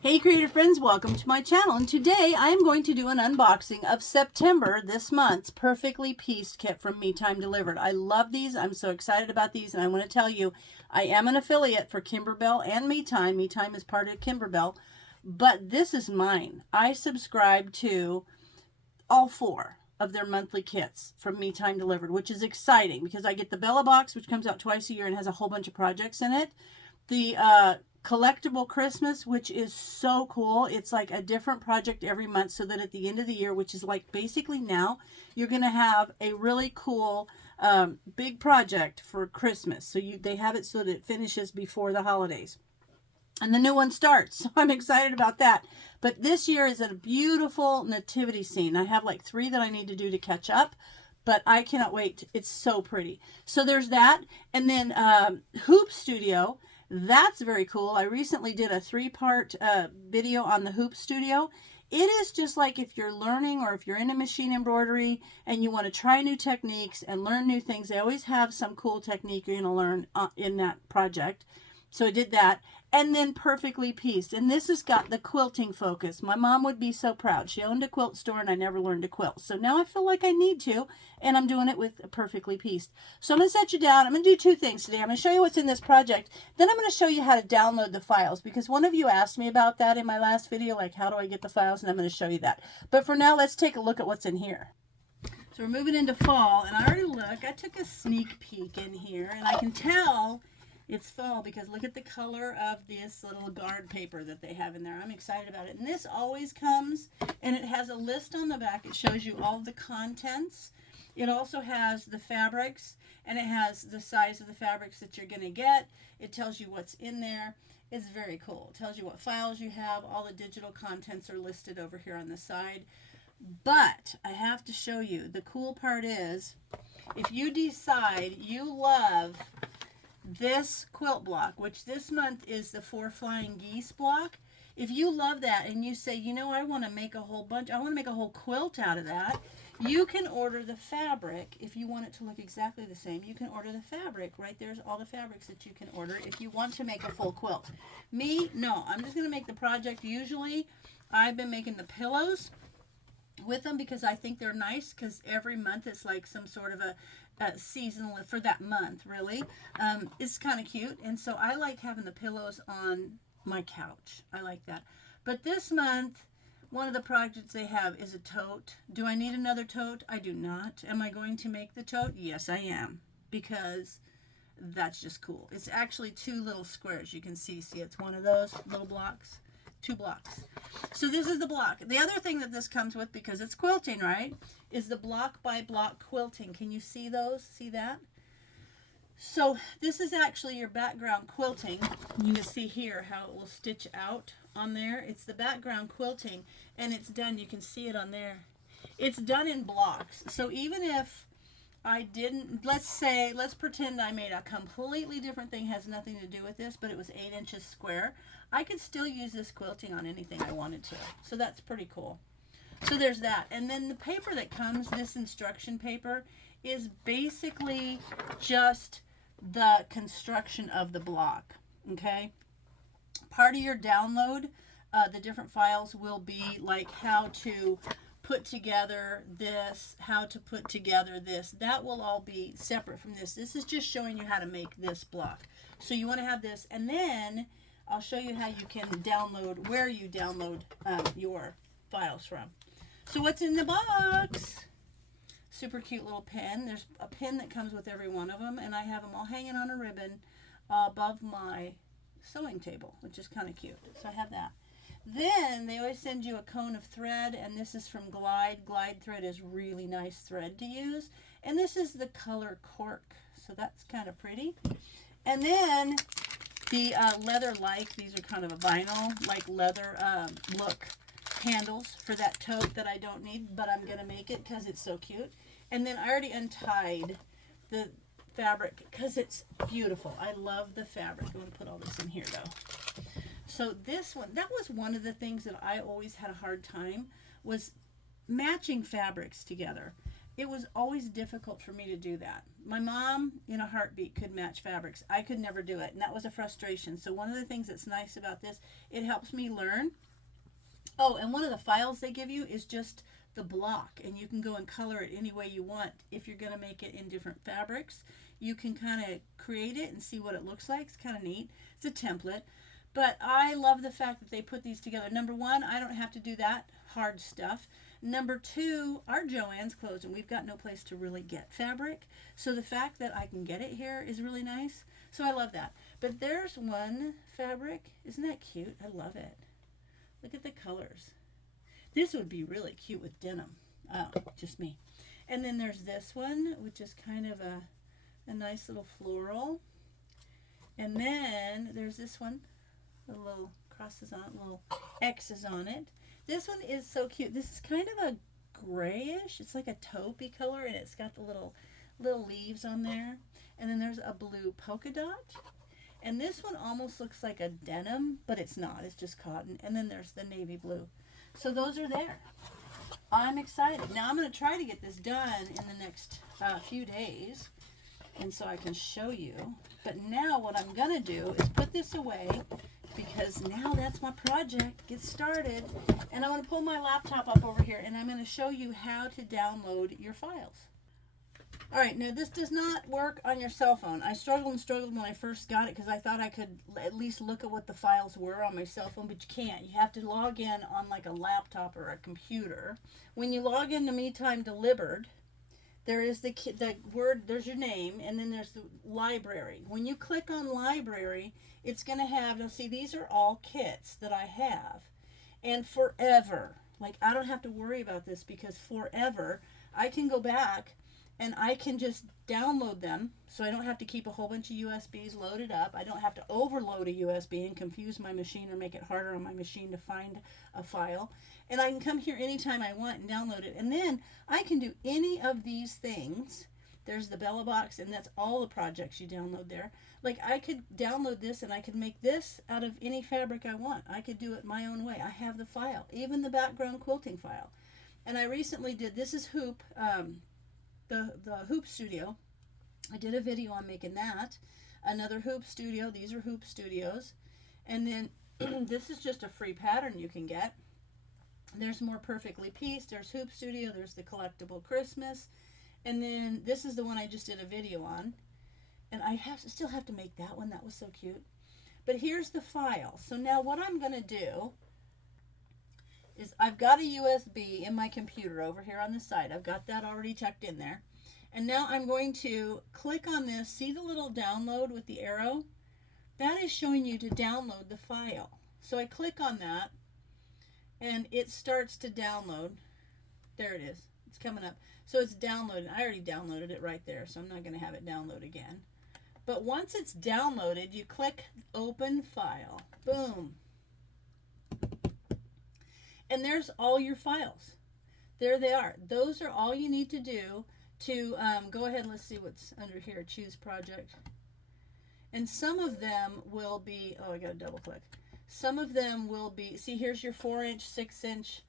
Hey creative friends, welcome to my channel, and today I am going to do an unboxing of September, this month's Perfectly Pieced kit from Me Time Delivered. I love these. I'm so excited about these, and I want to tell you, I am an affiliate for Kimberbell and Me Time. Me Time is part of Kimberbell, but this is mine. I subscribe to all four of their monthly kits from Me Time Delivered, which is exciting because I get the Bella box, which comes out twice a year and has a whole bunch of projects in it. The collectible Christmas, which is so cool. It's like a different project every month, so that at the end of the year, which is like basically now, you're going to have a really cool big project for Christmas. So they have it so that it finishes before the holidays and the new one starts. So I'm excited about that. But this year is a beautiful nativity scene. I have like 3 that I need to do to catch up, but I cannot wait. It's so pretty. So there's that. And then Hoop Studio. That's very cool. I recently did a 3-part video on the Hoop Studio. It is just like if you're learning, or if you're into machine embroidery and you want to try new techniques and learn new things. They always have some cool technique you're going to learn in that project. So I did that. And then Perfectly Pieced. And this has got the quilting focus. My mom would be so proud. She owned a quilt store and I never learned to quilt. So now I feel like I need to, and I'm doing it with Perfectly Pieced. So I'm going to set you down. I'm going to do 2 things today. I'm going to show you what's in this project. Then I'm going to show you how to download the files, because one of you asked me about that in my last video, like how do I get the files, and I'm going to show you that. But for now, let's take a look at what's in here. So we're moving into fall, and I already I took a sneak peek in here, and I can tell it's fall because look at the color of this little guard paper that they have in there. I'm excited about it. And this always comes, and it has a list on the back. It shows you all the contents. It also has the fabrics, and it has the size of the fabrics that you're going to get. It tells you what's in there. It's very cool. It tells you what files you have. All the digital contents are listed over here on the side. But I have to show you, the cool part is, if you decide you love this quilt block, which this month is the 4 Flying Geese block, if you love that and you say, you know, I want to make a whole bunch, I want to make a whole quilt out of that, you can order the fabric. If you want it to look exactly the same, you can order the fabric. Right there's all the fabrics that you can order if you want to make a full quilt. Me, no, I'm just going to make the project. Usually I've been making the pillows with them because I think they're nice, because every month it's like some sort of a seasonal for that month, really. It's kind of cute, and so I like having the pillows on my couch. I like that. But this month, one of the projects they have is a tote. Do I need another tote? I do not. Am I going to make the tote? Yes, I am, because that's just cool. It's actually 2 little squares. You can see it's one of those little blocks. 2 blocks. So this is the block. The other thing that this comes with, because it's quilting, right, is the block by block quilting. Can you see those? See that? So this is actually your background quilting. You can see here how it will stitch out on there. It's the background quilting, and it's done. You can see it on there. It's done in blocks. So even if I didn't, let's pretend I made a completely different thing, has nothing to do with this, but it was 8 inches square. I could still use this quilting on anything I wanted to. So that's pretty cool. So there's that. And then the paper that comes, this instruction paper, is basically just the construction of the block. Okay? Part of your download, the different files will be like how to put together this, how to put together this. That will all be separate from this. This is just showing you how to make this block. So you want to have this, and then I'll show you how you can download, where you download your files from. So what's in the box? Super cute little pin. There's a pin that comes with every one of them, and I have them all hanging on a ribbon above my sewing table, which is kind of cute. So I have that. Then they always send you a cone of thread, and this is from Glide. Glide thread is really nice thread to use. And this is the color cork, so that's kind of pretty. And then the leather-like, these are kind of a vinyl, like leather look handles for that tote that I don't need, but I'm going to make it because it's so cute. And then I already untied the fabric because it's beautiful. I love the fabric. I'm going to put all this in here, though. So this one, that was one of the things that I always had a hard time, was matching fabrics together. it was always difficult for me to do that. My mom, in a heartbeat, could match fabrics. I could never do it, and that was a frustration. So one of the things that's nice about this, it helps me learn. Oh, and one of the files they give you is just the block, and you can go and color it any way you want. If you're going to make it in different fabrics, you can kind of create it and see what it looks like. It's kind of neat. It's a template. But I love the fact that they put these together. Number one, I don't have to do that hard stuff. Number two, our Joann's closed and we've got no place to really get fabric. So the fact that I can get it here is really nice. So I love that. But there's one fabric. Isn't that cute? I love it. Look at the colors. This would be really cute with denim. Oh, just me. And then there's this one, which is kind of a nice little floral. And then there's this one, a little crosses on it, little X's on it. This one is so cute. This is kind of a grayish. It's like a taupey color, and it's got the little leaves on there. And then there's a blue polka dot. And this one almost looks like a denim, but it's not. It's just cotton. And then there's the navy blue. So those are there. I'm excited. Now I'm going to try to get this done in the next few days, and so I can show you. But now what I'm going to do is put this away, because now that's my project. Get started. And I'm going to pull my laptop up over here, and I'm going to show you how to download your files. All right, now this does not work on your cell phone. I struggled and struggled when I first got it because I thought I could at least look at what the files were on my cell phone, but you can't. You have to log in on like a laptop or a computer. When you log into Me Time Delivered, there is the word, there's your name, and then there's the library. When you click on library, it's going to have, now see, these are all kits that I have. And forever, like I don't have to worry about this, because forever I can go back and I can just download them, so I don't have to keep a whole bunch of USBs loaded up. I don't have to overload a USB and confuse my machine or make it harder on my machine to find a file. And I can come here anytime I want and download it. And then I can do any of these things. There's the Bella box, and that's all the projects you download there. Like I could download this and I could make this out of any fabric I want. I could do it my own way. I have the file, even the background quilting file. And I recently did, this is Hoop, the Hoop Studio. I did a video on making that. Another Hoop Studio. These are Hoop Studios. And then this is just a free pattern you can get. There's more Perfectly Pieced. There's Hoop Studio. There's the Collectible Christmas. And then this is the one I just did a video on. And I still have to make that one. That was so cute. But here's the file. So now what I'm going to do is I've got a USB in my computer over here on the side. I've got that already tucked in there. And now I'm going to click on this. See the little download with the arrow? That is showing you to download the file. So I click on that and it starts to download. There it is. It's coming up. So it's downloaded. I already downloaded it right there, so I'm not going to have it download again. But once it's downloaded, you click Open File. Boom. And there's all your files. There they are. Those are all you need to do to go ahead. Let's see what's under here. Choose project. And some of them will be, oh, I got to double click. Some of them will be, see, here's your 4-inch, 6-inch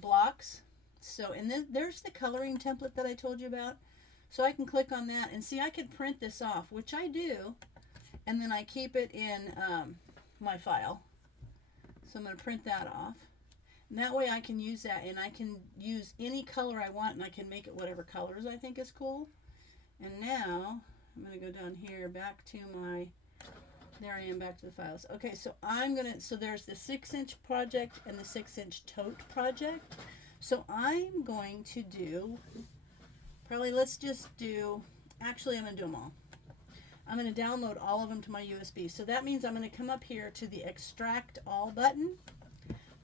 blocks. So, and then there's the coloring template that I told you about. So I can click on that and see, I could print this off, which I do. And then I keep it in my file. So I'm going to print that off. And that way I can use that, and I can use any color I want, and I can make it whatever colors I think is cool. And now I'm going to go down here back to my, there I am, back to the files. Okay, so I'm going to, so there's the 6-inch project and the 6-inch tote project. So I'm going to do, probably let's just do, actually I'm going to do them all. I'm going to download all of them to my USB. So that means I'm going to come up here to the Extract All button.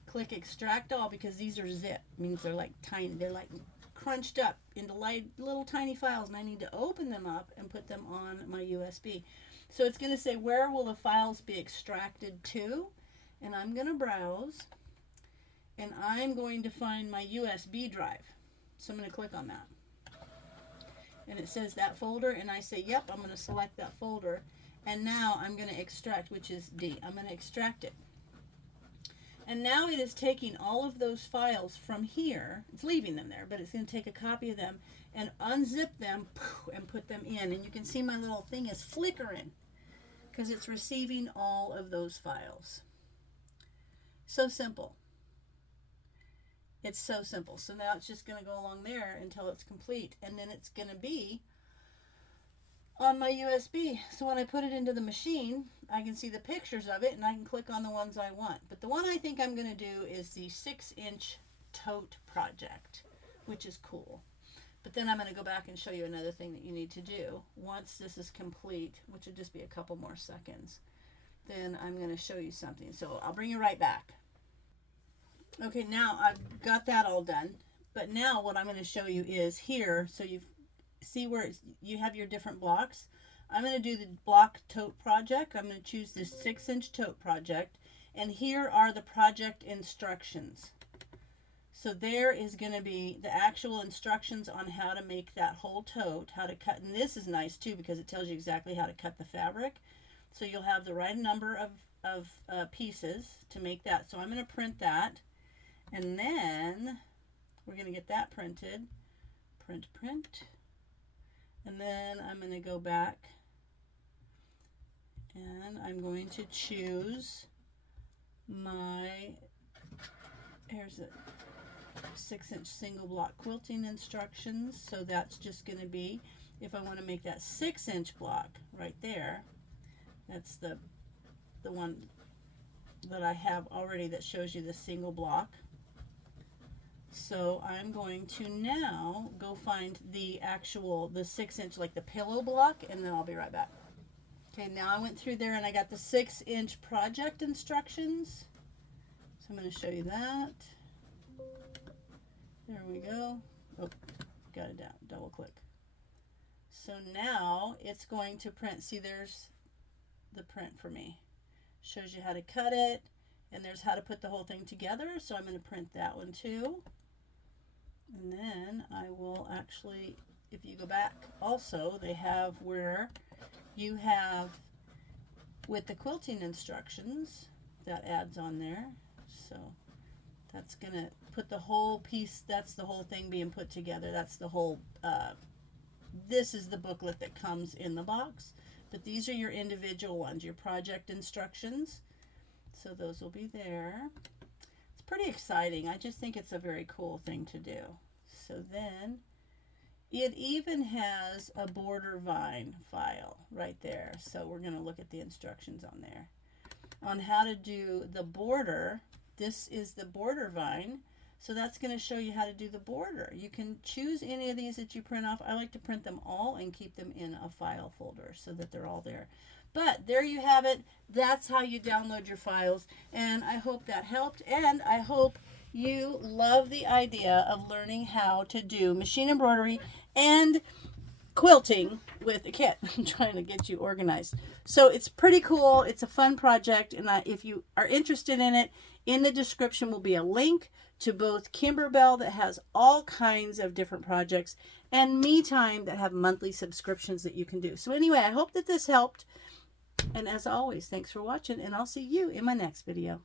Click Extract All, because these are zip. It means they're like tiny. They're like crunched up into little tiny files, and I need to open them up and put them on my USB. So it's going to say, where will the files be extracted to? And I'm going to browse, and I'm going to find my USB drive. So I'm going to click on that. And it says that folder, and I say, yep, I'm going to select that folder. And now I'm going to extract, which is D. I'm going to extract it. And now it is taking all of those files from here. It's leaving them there, but it's going to take a copy of them and unzip them and put them in. And you can see my little thing is flickering because it's receiving all of those files. So simple. It's so simple. So now it's just going to go along there until it's complete. And then it's going to be on my USB. So when I put it into the machine, I can see the pictures of it and I can click on the ones I want. But the one I think I'm going to do is the 6-inch tote project, which is cool. But then I'm going to go back and show you another thing that you need to do once this is complete, which will just be a couple more seconds. Then I'm going to show you something. So I'll bring you right back. Okay, now I've got that all done. But now what I'm going to show you is here. So you see where you have your different blocks. I'm going to do the block tote project. I'm going to choose this 6-inch tote project. And here are the project instructions. So there is going to be the actual instructions on how to make that whole tote, how to cut. And this is nice too because it tells you exactly how to cut the fabric. So you'll have the right number of pieces to make that. So I'm going to print that. And then we're going to get that printed. Print. And then I'm going to go back and I'm going to choose my, here's the 6-inch single block quilting instructions. So that's just going to be, if I want to make that 6-inch block right there, that's the one that I have already that shows you the single block. So I'm going to now go find the 6-inch, like the pillow block, and then I'll be right back. Okay, now I went through there and I got the 6-inch project instructions. So I'm going to show you that. There we go. Oh, got it down. Double click. So now it's going to print. See, there's the print for me. Shows you how to cut it, and there's how to put the whole thing together. So I'm going to print that one too. And then I will actually, if you go back also, they have where you have with the quilting instructions, that adds on there. So that's going to put the whole piece, that's the whole thing being put together. That's the whole, this is the booklet that comes in the box. But these are your individual ones, your project instructions. So those will be there. It's pretty exciting. I just think it's a very cool thing to do. So then it even has a border vine file right there. So we're going to look at the instructions on there. On how to do the border, this is the border vine. So that's going to show you how to do the border. You can choose any of these that you print off. I like to print them all and keep them in a file folder so that they're all there. But there you have it. That's how you download your files. And I hope that helped. And I hope you love the idea of learning how to do machine embroidery and quilting with a kit. I'm trying to get you organized. So it's pretty cool. It's a fun project. And if you are interested in it, in the description will be a link to both Kimberbell that has all kinds of different projects and Me Time that have monthly subscriptions that you can do. So anyway, I hope that this helped. And as always, thanks for watching, and I'll see you in my next video.